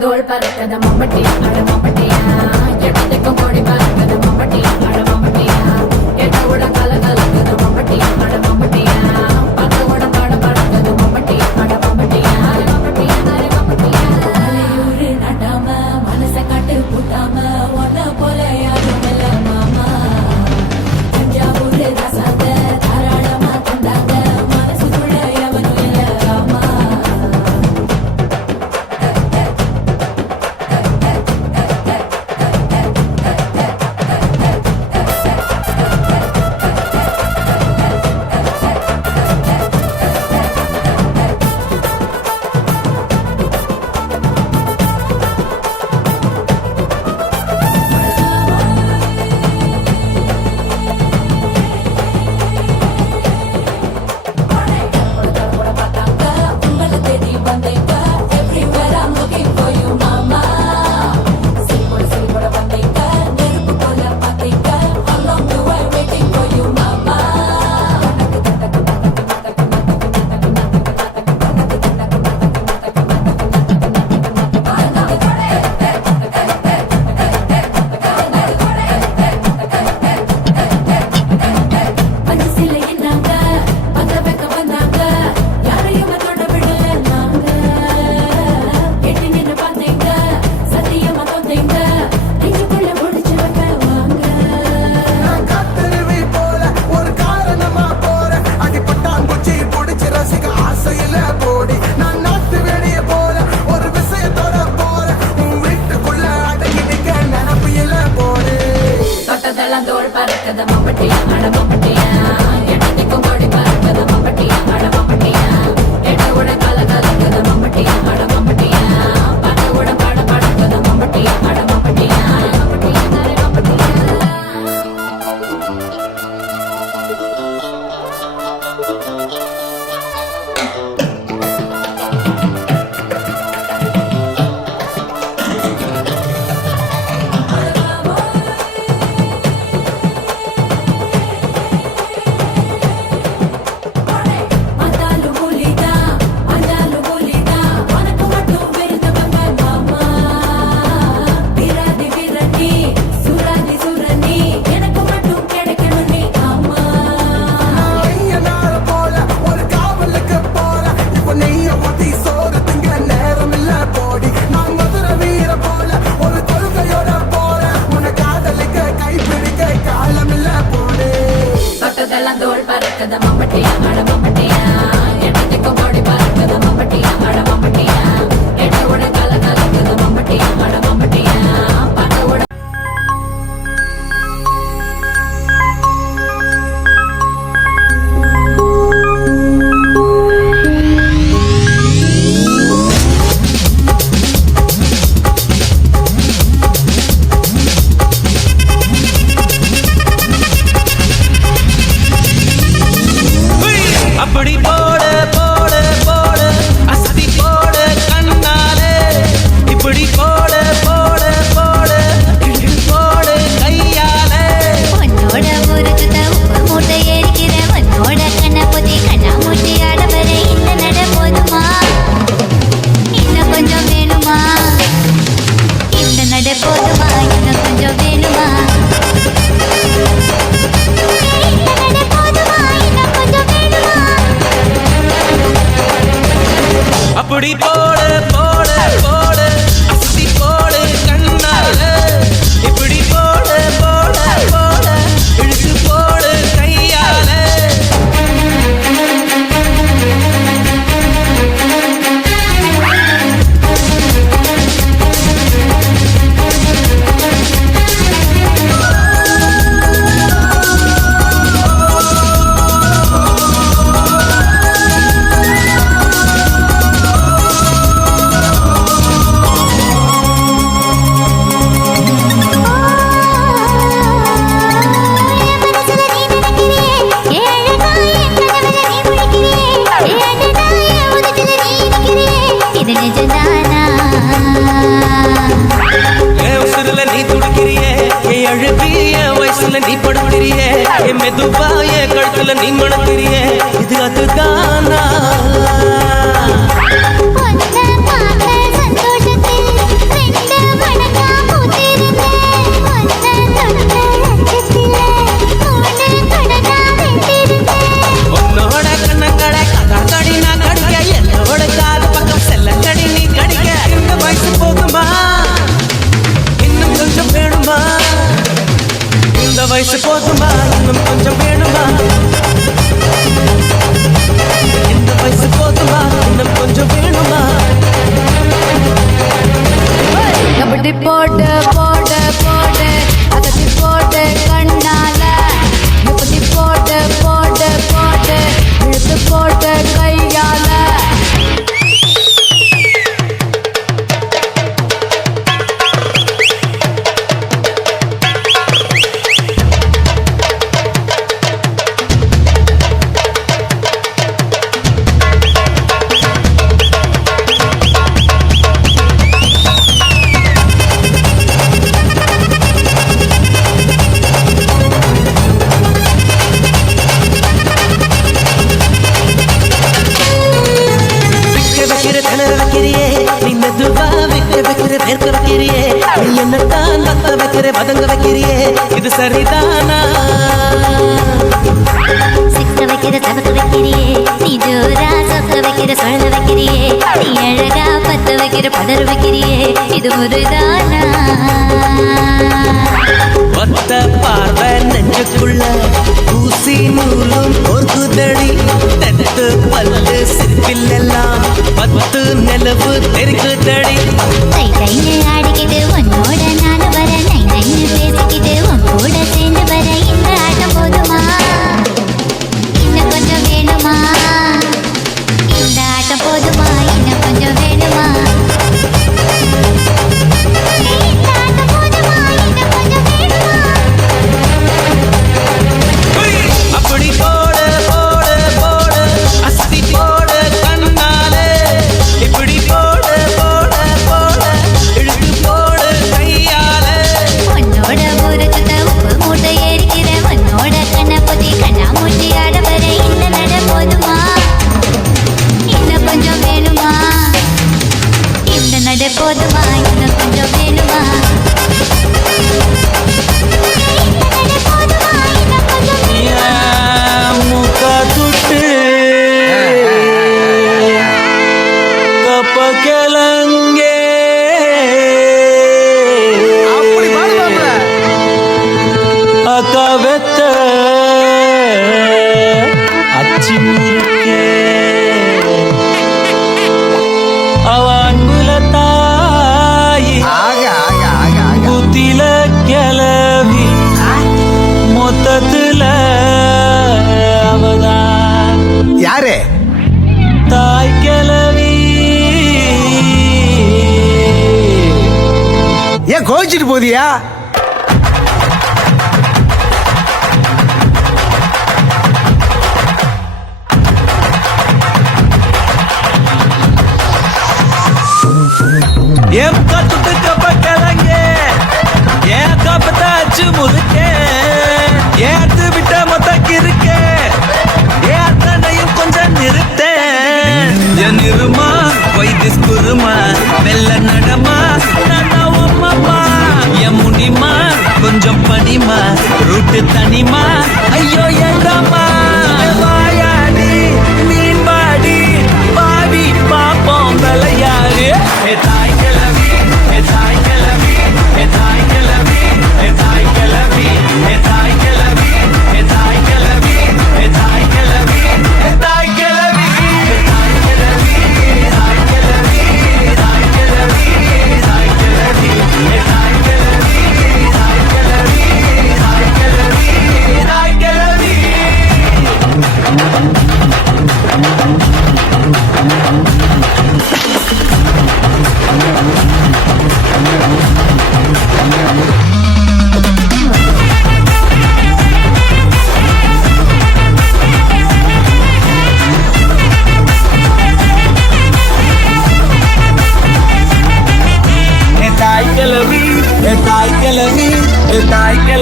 தோள் பறக்கத மம்பட்டியா அட மம்பட்டியா எட்டத்துக்கும் கோடி பறக்கத மம்பட்டியா அட மம்பட்டியா எட்ட விட கல கலக்கத மம்பட்டியா அட மம்பட்டியா பக்க விட பாட பறக்கத மம்பட்டியா அட மம்பட்டியா மம்பட்டியா மம்பட்டியா மலையூரு நட்டாம மனச காட்டு பூட்டாம ஒன்ன போல யாரும் இல்ல மாமா தஞ்சாவூர் ரசாத தாராளமா தந்தாங்க மனசுக்குள்ள எவனும் இல்ல ஆமா தோள் பறக்கத மம்பட்டியா அட மம்பட்டியா எட்டத்துக்கும் கோடி பறக்கத மம்பட்டியா அட மம்பட்டியா எட்ட விட கல கலக்கத மம்பட்டியா அட மம்பட்டியா பக்க விட பாட பறக்கத மம்பட்டியா அட மம்பட்டியா மம்பட்டியா மம்பட்டியா தோள் பறக்கத மம்பட்டியா அட மம்பட்டியா எட்டத்துக்கும் கோடி பறக்கத மம்பட்டியா அட மம்பட்டியா எட்ட விட கல கலக்கத மம்பட்டியா அட மம்பட்டியா பக்க விட Hey! அழுவி என் வயசுல நீ படுத்திரியே என் மெதுவா என் கழுத்துல நீ மணத்திரியே இது அதுதானா உன்னோட கண்ணங்களை கதாக்கடி நான் கடிக்க என்னோட காது பக்கம் செல்லக்கடி நீ கடிக்க இந்த வயசு போதுமா இன்னும் கொஞ்சம் வேணுமா இந்த வயசு போதுமா இன்னும் கொஞ்சம் வேணுமா இந்த வயசு போதுமா இன்னும் கொஞ்சம் வேணுமா கபடி போட்டு போட்டு போட்டு அகத்தி போட்டு கண்ணால எப்படி போட்டு போட்டு போட்டு இழுத்து போட்டு கையால பதங்க வைக்கிறியே இது சரிதானா சிக்க வைக்கிற தவக்க வைக்கிறியே நீ ஜோரா சொக்க வைக்கிற சொல்ல வைக்கிறியே நீ அழகா பத்த வைக்கிற பதற வைக்கிறியே இது முருதானா ஒத்த பார்வை நெஞ்சுக்குள்ள ஊசி நூலும் பொறுக்குதடி தெத்து பல்லு சிற்பில்லெல்லாம் 10 நிலவு தெரிக்குதடி கை கைன்னு ஆடிக்கிட்டு உன்னோட நானும் வர நை நைன்னு பேசிக்கிட்டு உன் கூட சேர்ந்து வர இந்த ஆட்டம் போதுமா இன்னும் கொஞ்சம் வேணுமா இந்த ஆட்டம் போதுமா இன்னும் கொஞ்சம் வேணுமா இந்த ஆட்டம் போதுமா இன்னும் கொஞ்சம் வேணுமா அப்படி போட போட போட அஸ்தி போட கண்ணாலே இப்படி போட போட போட இழுத்து போட கையாலே உன்னோட ஊரு சுத்த உப்பு மூட்டை ஏறிக்கிற உன்னோட கண்ணை பொத்தி கண்ணா மூட்டி ஆட வர இந்த நட போதுமா இன்னும் கொஞ்சம் வேணுமா இந்த நட போதுமா இன்னும் கொஞ்சம் வேணுமா இந்த நட போதுமா இன்னும் கொஞ்சம் வேணுமா முக துட்டு கப்ப கிளங்கே அப்படி பாடுவாங்க. அக்கா வெத்த அச்சி முறுக்கே அவ அன்புல தாயி ஆக ஆக ஆக ஆக புத்தில கிளவி மொத்தத்துல அவதான் யாரு தாய் கிளவி ஏன் கோவிச்சிட்டு போதியா என் கத்துட்டு கப்ப கிளங்கே ஏன் கப்பத்தாச்சு முறுக்கே ஏத்து விட்ட மொத்தக்கு இருக்கே ஏன் தன்னையும் கொஞ்சம் நிறுத்தேன் என் இருமா வைத்திஸ் குருமா மெல்ல நடமா நன்னா உம்மம்மா என் முனிமா கொஞ்சம் பனிமா ரூட்டு தனிமா ஐயோ என்றம்மா வாயாடி மீன் பாடி பாவி பாப்போம் விளையாடு தாய் கிளவி தாய் கிளவி தாய் கிளவி தாய் கிளவி தாய் கிளவி தாய் கிளவி தாய் கிளவி தாய் கிளவி தாய் கிளவி தாய் கிளவி தாய் கிளவி தாய் கிளவி தாய் கிளவி தாய் கிளவி தாய் கிளவி தாய் கிளவி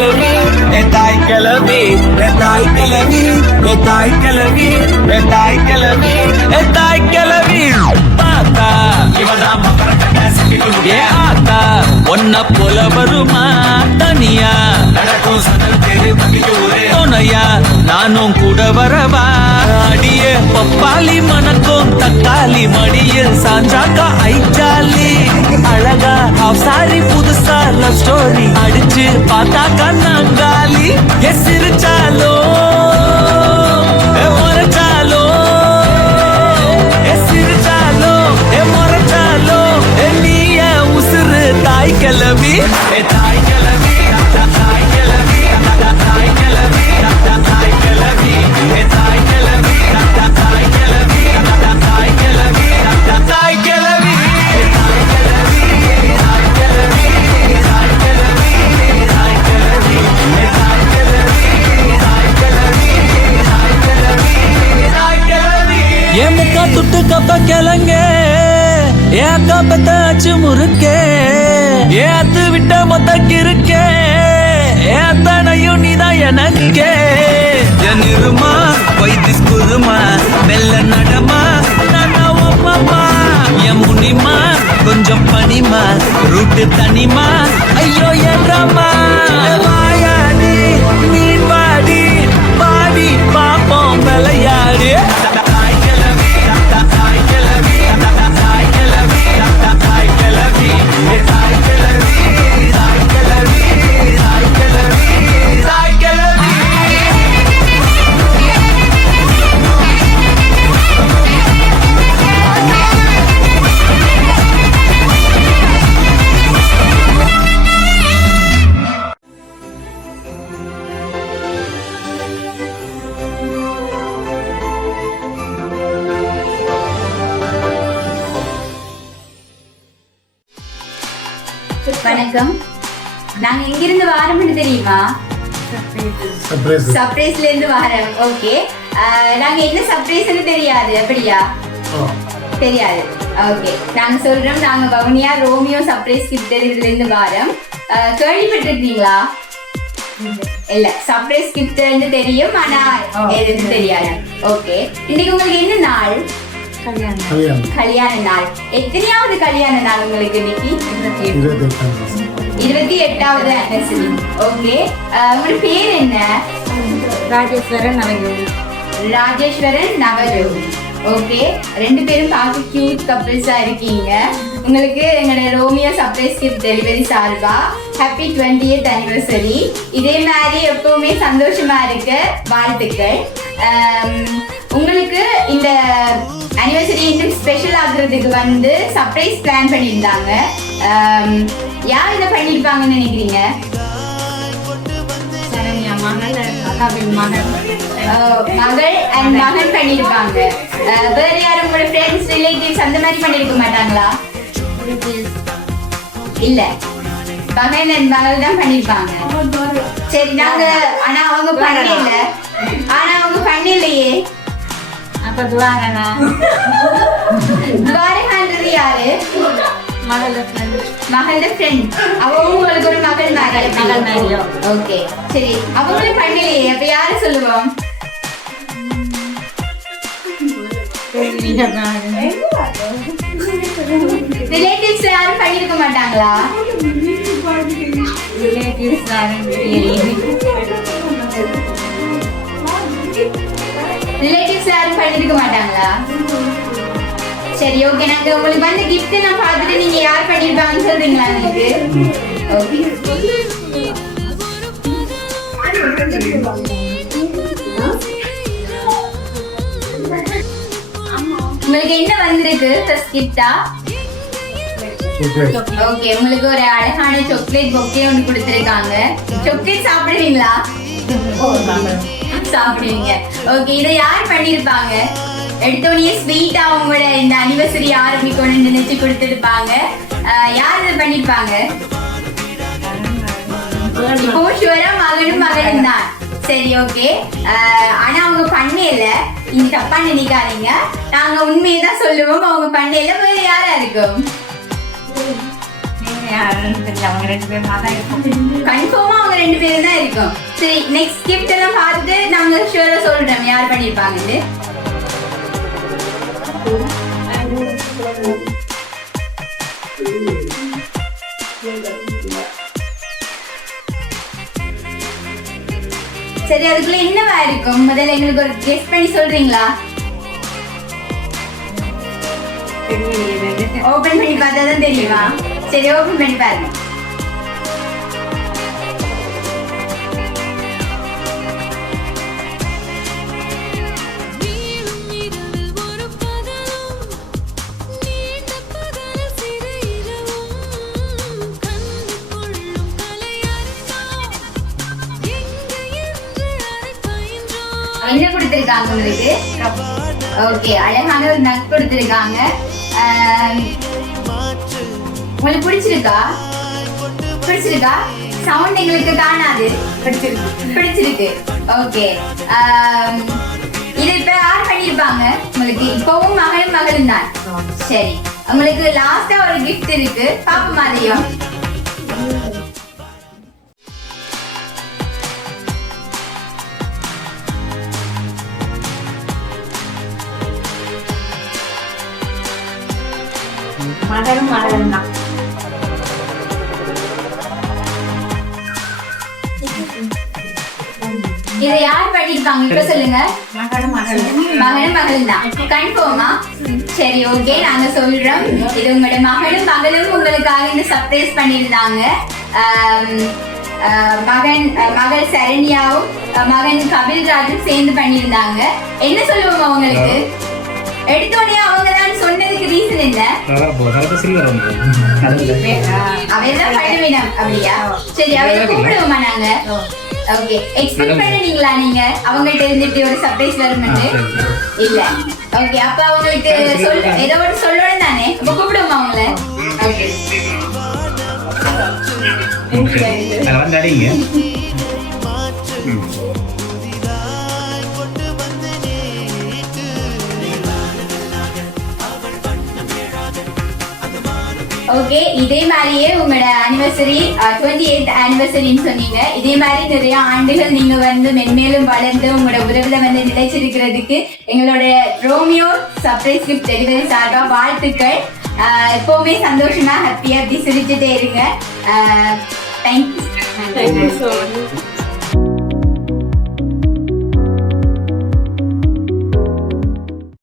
கிளவி தாய் கிளவி தாய் கிளவி தாய் கிளவி தாய் கிளவி தாய் கிளவி பார்த்தா ஏ ஆத்தா ஒன்ன போல வருமா தனியா துணையா நானும் கூட வரவா அடியே பப்பாளி மணக்கும் தக்காளி மடியில் சாஞ்சாக்கா ஐஜாலி அழகா சாரி புதுசா லவ் ஸ்டோரி அடிச்சு பார்த்தாக்கா நாங்காலி சிரிச்சாலோ முறைச்சாலோ சிரிச்சாலோ முறைச்சாலோ நீய உசுறு தாய் கிளவி தாய் கிளவி தாய் கிளவி தாய் கிளவி தாய் கிளவி தாய் கிளவி தாய் கிளவி தாய் கிளவி தாய் கிளவி என் முக்கா துட்டு கப்ப கிளங்க என் அக்கா பத்தாச்சு முறுக்கே என் அத்து விட்ட மொத்த கிருக்கே என் அத்தனையும் நீதான் எனக்கே என் இருமா வைத்திஸ் குருமா மெல்ல நடமா நானா உம்மா என் முனிமா கொஞ்சம் பனிமா ரூட்டு தனிமா ஐயோ என்றமா வாயாடி மீன் வாடி பாடி பாப்போம் விளையாடி வணக்கம். நாங்க எங்கிருந்து வாரோம்னு தெரியுமா? சர்ப்ரைஸ்ல இருந்து வாரோம். ஓகே, நாங்க என்ன சர்ப்ரைஸ்னு தெரியாது. அப்படியா? தெரியாது. ஓகே, நாங்க சொல்றோம். நாங்க வவுனியா ரோமியோ சர்ப்ரைஸ் கிஃப்ட் இதுல இருந்து வாரோம். கேள்விப்பட்டிருக்கீங்களா? இல்ல, சர்ப்ரைஸ் கிஃப்ட் தெரியும், ஆனா எதுன்னு தெரியாது. ஓகே, இன்னைக்கு உங்களுக்கு என்ன நாள்? கல்யாண நாள். எத்தனையாவது கல்யாண நாள் உங்களுக்கு இன்னைக்கு? 28வது anniversary. ஓகே, உங்களோட பேர் என்ன? ராஜேஸ்வரன் நவரோகி. ஓகே, ரெண்டு பேரும் பார்க்க கியூட் கப்பிள்ஸா இருக்கீங்க. உங்களுக்கு எங்களோட ரோமியோ சர்ப்ரைஸ் கிஃப்ட் டெலிவரி சார்பா ஹாப்பி 20th anniversary. இதே மாதிரி எப்பவுமே சந்தோஷமா இருக்கு. வாழ்த்துக்கள். உங்களுக்கு இந்த அனிவர்சரி இன்னும் ஸ்பெஷல் ஆகுறதுக்கு சர்ப்ரைஸ் பிளான் பண்ணியிருந்தாங்க. யார் இதை பண்ணியிருப்பாங்கன்னு நினைக்கிறீங்க? மகள் அண்ட் மகன் பண்ணியிருப்பாங்க. வேற யாரும் உங்களோட ஃப்ரெண்ட்ஸ் ரிலேட்டிவ்ஸ் அந்த மாதிரி பண்ணியிருக்க மாட்டாங்களா? இல்ல, மகன் அண்ட் மகள் தான் பண்ணியிருப்பாங்க. சரி, நாங்க ஆனா அவங்க பண்ணலையே. அப்ப துவாரகான்றது யாரு? மகளோட ஃப்ரெண்ட். அவங்க உங்களுக்கு ஒரு மகள் மாதிரி. ஓகே, சரி, அவங்களும் பண்ணலையே. அப்ப யாரு சொல்லுவோம்? ரிலேட்டிவ்ஸ் யாரும் பண்ணிருக்க மாட்டாங்களா? ரிலேட்டிவ்ஸ் யாரும் பண்ணிருக்க மாட்டாங்களா? சரி, ஓகே, நாங்க உங்களுக்கு கிஃப்ட் நான் பார்த்துட்டு நீங்க யார் பண்ணிருப்பாங்கன்னு சொல்றீங்களா எனக்கு? ஓகே, உங்களுக்கு என்ன வந்திருக்கு? ஃபர்ஸ்ட் கிஃப்டா? ஓகே, உங்களுக்கு ஒரு அழகான சாக்லேட் பொக்கே ஒன்று கொடுத்துருக்காங்க. சாக்லேட் சாப்பிடுவீங்களா? சாப்பிடுவீங்க. ஓகே, இதை யார் பண்ணிருப்பாங்க? எடுத்தோடனே ஸ்வீட்டா உங்களோட இந்த அனிவர்சரி ஆரம்பிக்கணும்னு நினைச்சு கொடுத்துருப்பாங்க. யார் இதை பண்ணிருப்பாங்க? இப்போ ஷுவரா மகனும் தான். சரி, ஓகே, ஆனா அவங்க பண்ணல. நீங்க தப்பா நினைக்காதீங்க, நாங்க உண்மையை தான் சொல்லுவோம். அவங்க பண்ணல. வேற யாரா இருக்கும்? அவங்க 2 பேருமா தான் இருக்கும். கன்ஃபார்மா அவங்க 2 பேரும் தான் இருக்கும். சரி, நெக்ஸ்ட் கிஃப்ட் எல்லாம் பார்த்துட்டு நாங்க ஷூரா சொல்றோம் யார் பண்ணிருப்பாங்கன்னு. சரி, அதுக்குள்ள என்னவா இருக்கும் முதல்ல எங்களுக்கு ஒரு கெஸ் பண்ணி சொல்றீங்களா? ஓபன் பண்ணி பார்த்தா தான் தெரியுமா? சரி, ஓபன் பண்ணி பாருங்க. என்ன கொடுத்திருக்காங்க உங்களுக்கு? ஓகே, அழகான ஒரு நக் கொடுத்திருக்காங்க. உங்களுக்கு பிடிச்சிருக்கா? சவுண்ட் எங்களுக்கு காணாது. பிடிச்சிருக்கு. ஓகே, இது இப்ப யார் பண்ணிருப்பாங்க உங்களுக்கு? இப்பவும் மகளும் தான். சரி, உங்களுக்கு லாஸ்டா ஒரு கிஃப்ட் இருக்கு, பாப்போமா அதையும்? மகளும் தான். இதை யார் பண்ணிருப்பாங்க இப்ப சொல்லுங்க? மகளும் தான். கன்ஃபார்மா? சரி, ஓகே, நாங்க சொல்றோம். இது உங்களோட மகளும் உங்களுக்காக இந்த சர்ப்ரைஸ் பண்ணியிருந்தாங்க. மகள் சரண்யாவும் மகன் கபில்ராஜும் சேர்ந்து பண்ணியிருந்தாங்க. என்ன சொல்லுவோம் உங்களுக்கு? எடுத்தோடனே அவங்க தான் சொன்னதுக்கு ரீசன் என்ன? அவையெல்லாம் பண்ணுவினம் அப்படியா? சரி, அவைய கூப்பிடுவோமா நாங்க? ஓகே, எக்ஸ்பெக்ட் பண்ணீங்களா நீங்க அவங்கள்ட்ட இருந்து இப்படி ஒரு சர்ப்ரைஸ் வரும்னு? இல்ல. ஓகே, அப்ப அவங்களுக்கு ஏதோ ஒரு சொல்லணும் தானே, அப்ப கூப்பிடுவோமா அவங்கள? ஓகே, இதே மாதிரியே உங்களோட ஆனிவர்சரி 28th ஆனிவர்சரின்னு சொன்னீங்க. இதே மாதிரி நிறைய ஆண்டுகள் நீங்க வந்து மென்மேலும் வளர்ந்து உங்களோட உறவுல வந்து நிலைச்சிருக்கிறதுக்கு எங்களோட ரோமியோ சர்ப்ரைஸ் கிஃப்ட் டெலிவரி சார்பா வாழ்த்துக்கள். எப்பவுமே சந்தோஷமா ஹாப்பியா அப்படி சிரிச்சுட்டே இருங்க. தேங்க்யூ.